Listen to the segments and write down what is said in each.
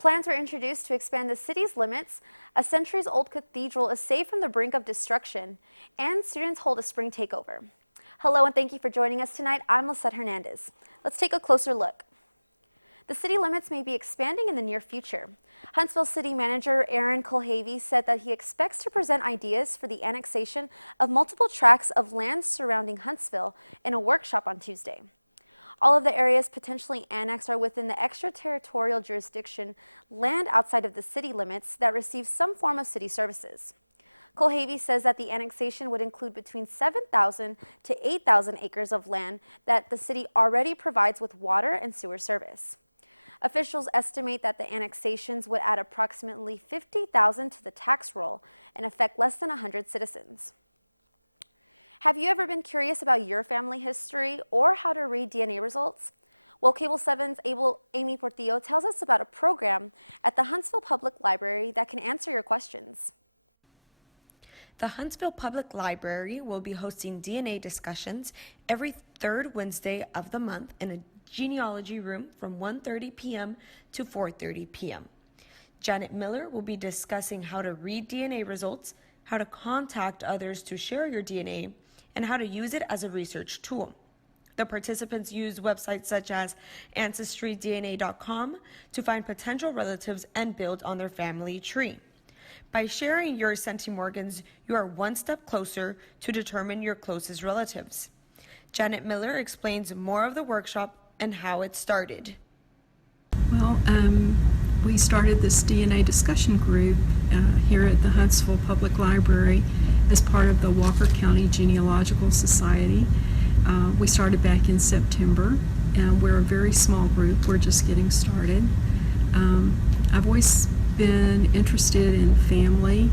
Plans were introduced to expand the city's limits, a centuries-old cathedral is saved from the brink of destruction, and students hold a spring takeover. Hello and thank you for joining us tonight. I'm Lisette Hernandez. Let's take a closer look. The city limits may be expanding in the near future. Huntsville City Manager Aaron Kulhavy said that he expects to present ideas for the annexation of multiple tracts of land surrounding Huntsville in a workshop on Tuesday. All of the areas potentially annexed are within the extraterritorial jurisdiction, land outside of the city limits that receive some form of city services. Kulhavy says that the annexation would include between 7,000 to 8,000 acres of land that the city already provides with water and sewer service. Officials estimate that the annexations would add approximately 50,000 to the tax roll and affect less than 100 citizens. Have you ever been curious about your family history or how to read DNA results? Well, Cable 7's Amy Portillo tells us about a program at the Huntsville Public Library that can answer your questions. The Huntsville Public Library will be hosting DNA discussions every third Wednesday of the month in a genealogy room from 1:30 p.m. to 4:30 p.m. Janet Miller will be discussing how to read DNA results, how to contact others to share your DNA, and how to use it as a research tool. The participants use websites such as AncestryDNA.com to find potential relatives and build on their family tree. By sharing your centimorgans, you are one step closer to determine your closest relatives. Janet Miller explains more of the workshop and how it started. Well, we started this DNA discussion group here at the Huntsville Public Library as part of the Walker County Genealogical Society. We started back in September, and we're a very small group. We're just getting started. I've always been interested in family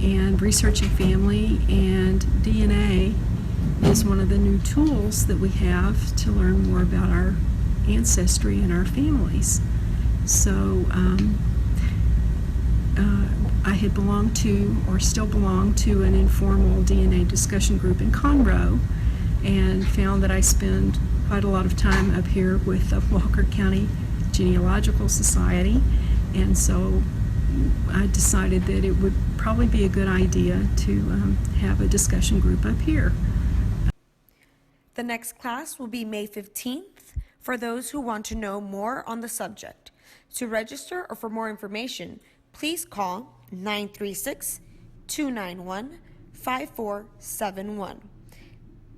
and researching family, and DNA is one of the new tools that we have to learn more about our ancestry and our families. So I had belonged to, or still belong to, an informal DNA discussion group in Conroe, and found that I spend quite a lot of time up here with the Walker County Genealogical Society, and so I decided that it would probably be a good idea to have a discussion group up here. The next class will be May 15th for those who want to know more on the subject. To register or for more information, please call 936-291-5471.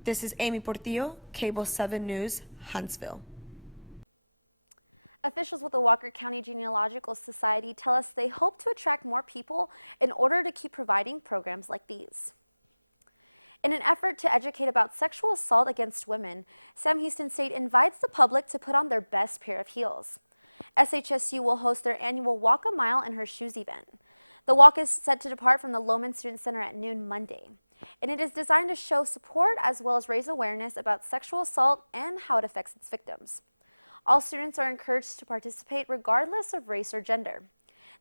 This is Amy Portillo, Cable 7 News, Huntsville. Officials with the Walker County Genealogical Society tell us they hope to attract more people in order to keep providing programs like these. In an effort to educate about sexual assault against women, Sam Houston State invites the public to put on their best pair of heels. SHSU will host their annual Walk a Mile in Her Shoes event. The walk is set to depart from the Lohman Student Center at noon Monday, and it is designed to show support as well as raise awareness about sexual assault and how it affects its victims. All students are encouraged to participate regardless of race or gender.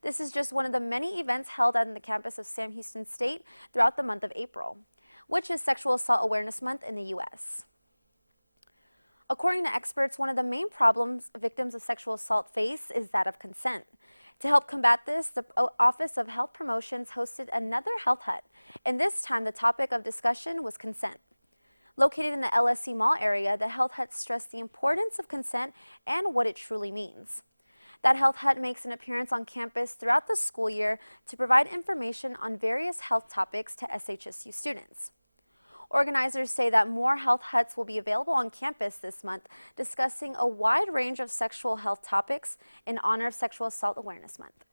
This is just one of the many events held on the campus of Sam Houston State throughout the month of April, which is Sexual Assault Awareness Month in the U.S. According to experts, one of the main problems victims of sexual assault face is that of consent. To help combat this, the Office of Health Promotions hosted another health hut, and this time the topic of discussion was consent. Located in the LSC Mall area, the health hut stressed the importance of consent and what it truly means. That health hut makes an appearance on campus throughout the school year to provide information on various health topics to SHSU students. Organizers say that more health huts will be available on campus this month, discussing a wide range of sexual health topics in honor of Sexual Assault Awareness Month.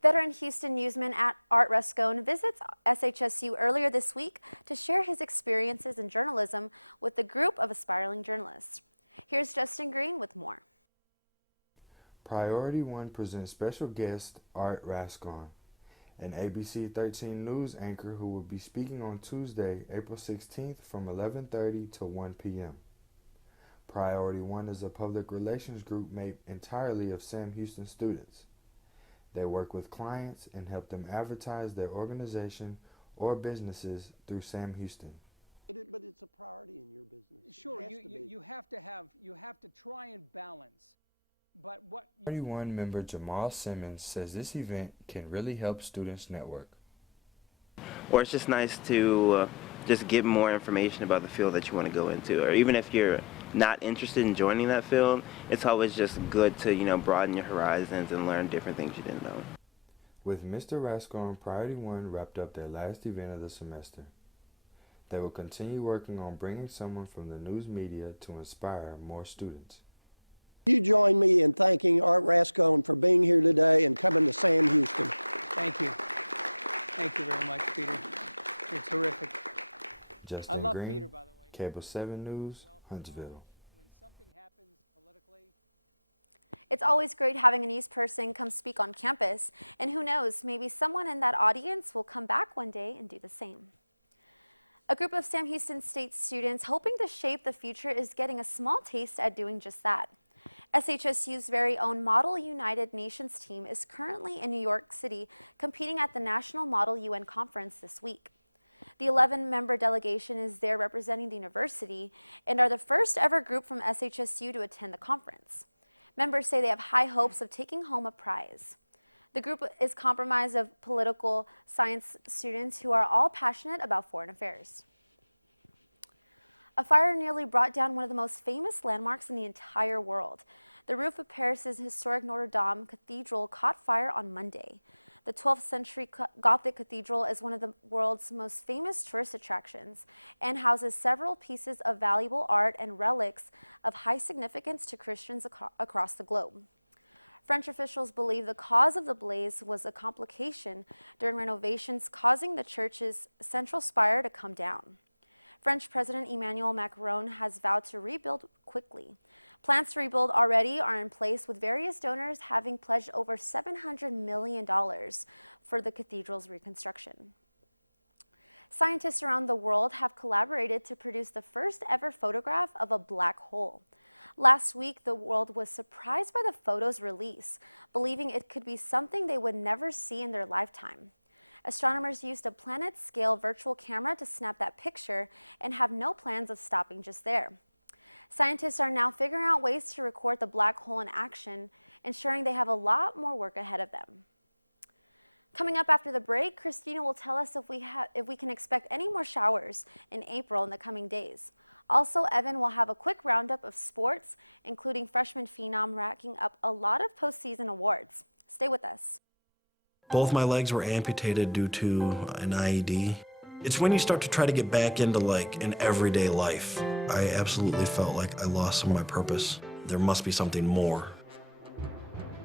Veteran Houston newsman Art Rascone visits SHSU earlier this week to share his experiences in journalism with a group of aspiring journalists. Here's Justin Green with more. Priority One presents special guest Art Rascone, an ABC 13 news anchor who will be speaking on Tuesday, April 16th from 11:30 to 1 p.m. Priority One is a public relations group made entirely of Sam Houston students. They work with clients and help them advertise their organization or businesses through Sam Houston. But it's a priority in your business. Sure, you have to try and balance But what 31 member Jamal Simmons says this event can really help students network. Or it's just nice to just get more information about the field that you want to go into, or even if you're not interested in joining that field, it's always just good to, you know, broaden your horizons and learn different things you didn't know. With Mr. Rascon, Priority One wrapped up their last event of the semester. They will continue working on bringing someone from the news media to inspire more students. You join me in thanking Art Rascon for being here today and coming to Sam Houston. Thank you. Thank you very much, Peter. You're terrific. Justin I love Green, Peter, by the way. Cable 7 News, Huntsville. When something happens politically, It's always great having a news person come speak on campus, and who knows, maybe someone in that audience will come back one day and do the same. A group of Sam Houston State students hoping to shape the future is getting a small taste at doing just that. SHSU's very own Model United Nations team is currently in New York City competing at the National Model UN Conference this week. The 11-member delegation is there representing the university and are the first ever group from SHSU to attend the conference. Members say they have high hopes of taking home a prize. The group is comprised of political science students who are all passionate about foreign affairs. A fire nearly brought down one of the most famous landmarks in the entire world. The roof of Paris's historic Notre Dame Cathedral caught fire on Monday. The 12th century Gothic cathedral is one of the world's most famous tourist attractions and houses several pieces of valuable art and relics of high significance to Christians across the globe. French officials believe the cause of the blaze was a complication during renovations, causing the church's central spire to come down. French President Emmanuel Macron has vowed to rebuild quickly. Plans to rebuild already are in place, with various donors having pledged over $700 million for the cathedral's reconstruction. Scientists around the world have collaborated to produce the first ever photograph of a black hole. Last week, the world was surprised by the photo's release, believing it could be something they would never see in their lifetime. Astronomers used a planet-scale virtual camera to snap that picture and have no plans of stopping just there. Scientists are now figuring out ways to record the black hole in action, ensuring they have a lot more work ahead of them. Coming up after the break, Christina will tell us if we can expect any more showers in April in the coming days. Also, Evan will have a quick roundup of sports, including freshman phenom racking up a lot of postseason awards. Stay with us. Both my legs were amputated due to an IED. It's when you start to try to get back into an everyday life. I absolutely felt like I lost some of my purpose. There must be something more.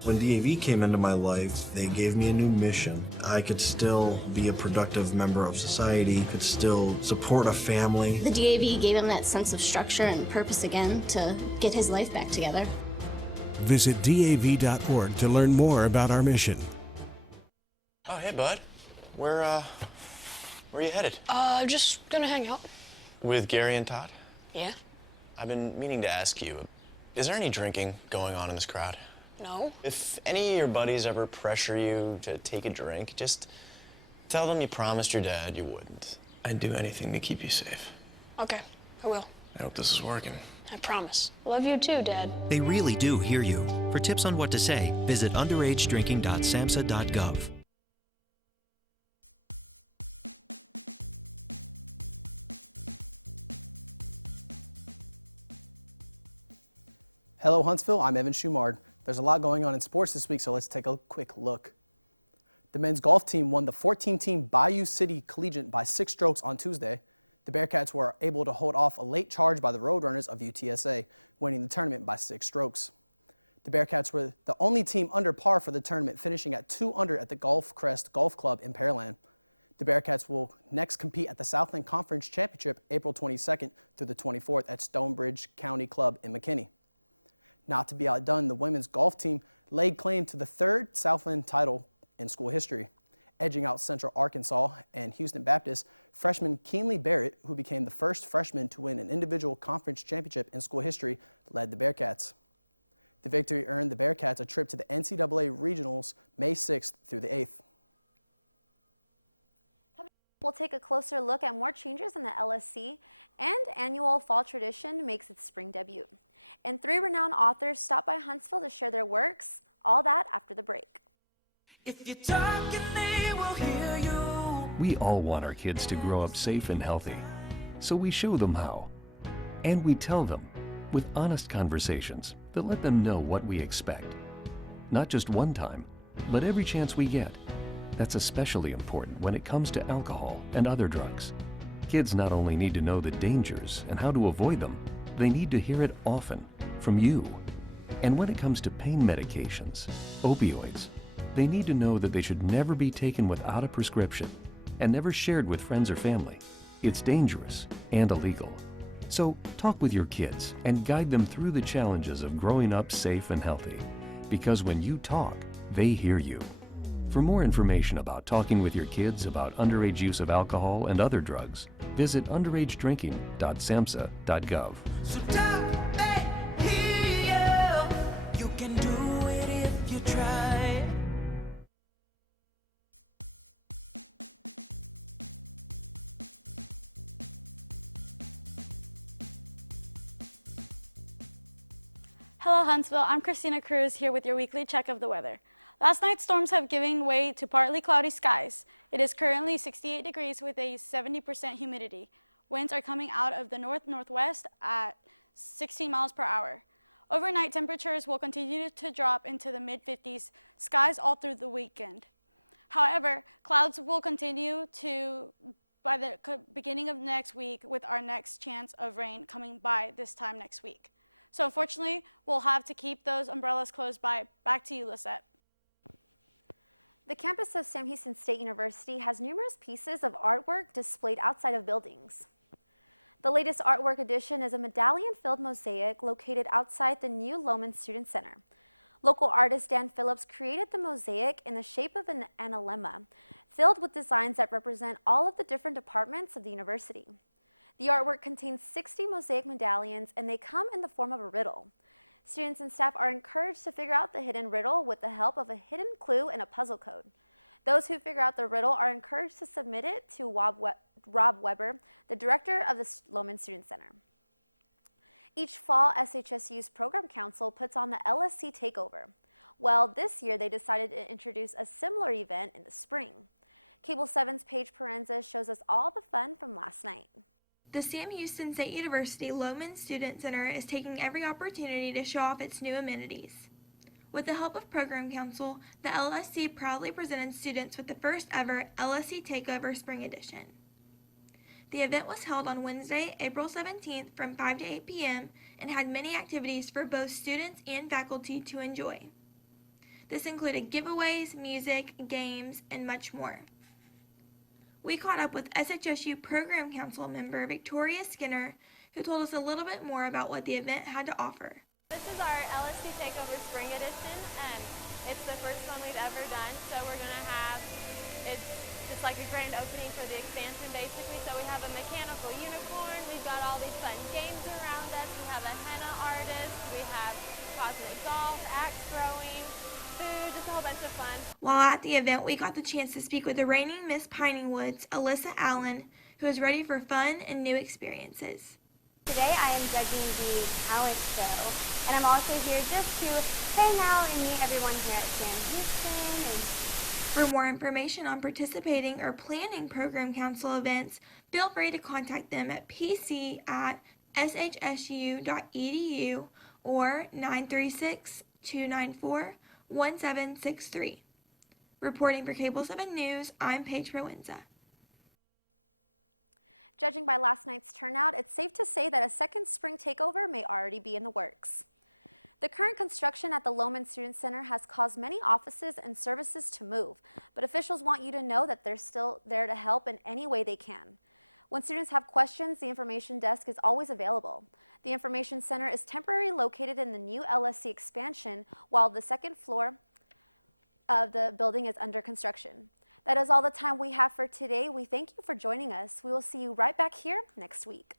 When DAV came into my life, they gave me a new mission. I could still be a productive member of society, could still support a family. The DAV gave him that sense of structure and purpose again to get his life back together. Visit DAV.org to learn more about our mission. Oh, hey, bud. Where are you headed? Just gonna hang out. With Gary and Todd? Yeah? I've been meaning to ask you, is there any drinking going on in this crowd? No. If any of your buddies ever pressure you to take a drink, just tell them you promised your dad you wouldn't. I'd do anything to keep you safe. Okay, I will. I hope this is working. I promise. Love you too, Dad. They really do hear you. For tips on what to say, visit underagedrinking.samhsa.gov. Hello Huntsville, I'm Evan Schumard. There's a lot going on in sports this week, so let's take a quick look. The men's golf team won the 14-team Bayou City Collegiate by 6 strokes on Tuesday. The Bearcats were able to hold off a late charge by the Roadrunners of UTSA, winning the tournament by 6 strokes. The Bearcats were the only team under par for the tournament, finishing at 2 under at the Gulf Crest Golf Club in Pearland. The Bearcats will next compete at the Southland Conference Championship April 22nd through the 24th at Stonebridge County Club in McKinney. Not to be outdone, the women's golf team laid claim to the 3rd Southland title in school history, edging out Central Arkansas and Houston Baptist. Freshman Keenly Barrett, who became the first freshman to win an individual conference championship in school history, led the Bearcats. The victory earned the Bearcats a trip to the NCAA Regionals May 6th through the 8th. We'll take a closer look at more changes in the LSC, and annual fall tradition makes its spring debut. And 3 renowned authors stop by Huntsville to share their works, all that after the break. If you're talking, they will hear you. We all want our kids to grow up safe and healthy, so we show them how. And we tell them with honest conversations that let them know what we expect. Not just one time, but every chance we get. That's especially important when it comes to alcohol and other drugs. Kids not only need to know the dangers and how to avoid them, they need to hear it often from you. And when it comes to pain medications, opioids, they need to know that they should never be taken without a prescription and never shared with friends or family. It's dangerous and illegal. So talk with your kids and guide them through the challenges of growing up safe and healthy. Because when you talk, they hear you. For more information about talking with your kids about underage use of alcohol and other drugs, visit underagedrinking.samhsa.gov. So talk, they hear you. You can do it if you try. Hello Huntsville, I'm Christina Cruz here with your weekly check of the weather. Last night's storms have given way to partly cloudy skies. It is currently 68 degrees with a 70% humidity. Winds are coming out of the north-northwest at 16 miles per hour. Overnight temperatures will continue to drop into the mid-50s skies all through the weekend. However, clouds will continue by the beginning of next week, with our next chance of rain coming by this time next week. So unfortunately, we'll have to keep those umbrellas close by. Back to you, Lisette. The campus of Sam Houston State University has numerous pieces of artwork displayed outside of buildings. The latest artwork addition is a medallion-filled mosaic located outside the new Lohman Student Center. Local artist Dan Phillips created the mosaic in the shape of an analemma, filled with designs that represent all of the different departments of the university. The artwork contains 60 mosaic medallions, and they come in the form of a riddle. Students and staff are encouraged to figure out the hidden riddle with the help of a hidden clue and a puzzle code. Those who figure out the riddle are encouraged to submit it to Rob Weber, the director of the Lohman Student Center. Each fall, SHSU's Program Council puts on the LSC Takeover. Well, this year they decided to introduce a similar event in the spring. Cable 7's Paige Parenza shows us all the fun from last night. The Sam Houston State University Lohman Student Center is taking every opportunity to show off its new amenities. With the help of Program Council, the LSC proudly presented students with the first ever LSC Takeover Spring Edition. The event was held on Wednesday, April 17th from 5 to 8 p.m. and had many activities for both students and faculty to enjoy. This included giveaways, music, games, and much more. We caught up with SHSU Program Council member Victoria Skinner, who told us a little bit more about what the event had to offer. This is our LSC Takeover Spring Edition, and it's the first one we've ever done, so we're going to have, it's just like a grand opening for the expansion basically. So we have a mechanical unicorn, we've got all these fun games around us, we have a henna artist, we have cosmic golf, axe throwing, food, just a whole bunch of fun. While at the event, we got the chance to speak with the reigning Miss Piney Woods, Alyssa Allen, who is ready for fun and new experiences. Today I am judging the talent show, and I'm also here just to hang out and meet everyone here at Sam Houston. For more information on participating or planning Program Council events, feel free to contact them at pc@shsu.edu or 936-294-1763. Reporting for Cable 7 News, I'm Paige Proenza. Judging by last night's turnout, it's safe to say that a second spring takeover may already be in the works. The current construction at the Lohman Student Center has caused many offices and services to move, but officials want you to know that they're still there to help in any way they can. When students have questions, the information desk is always available. The Information Center is temporarily located in the new LSC expansion, while the second floor of the building is under construction. That is all the time we have for today. We thank you for joining us. We will see you right back here next week.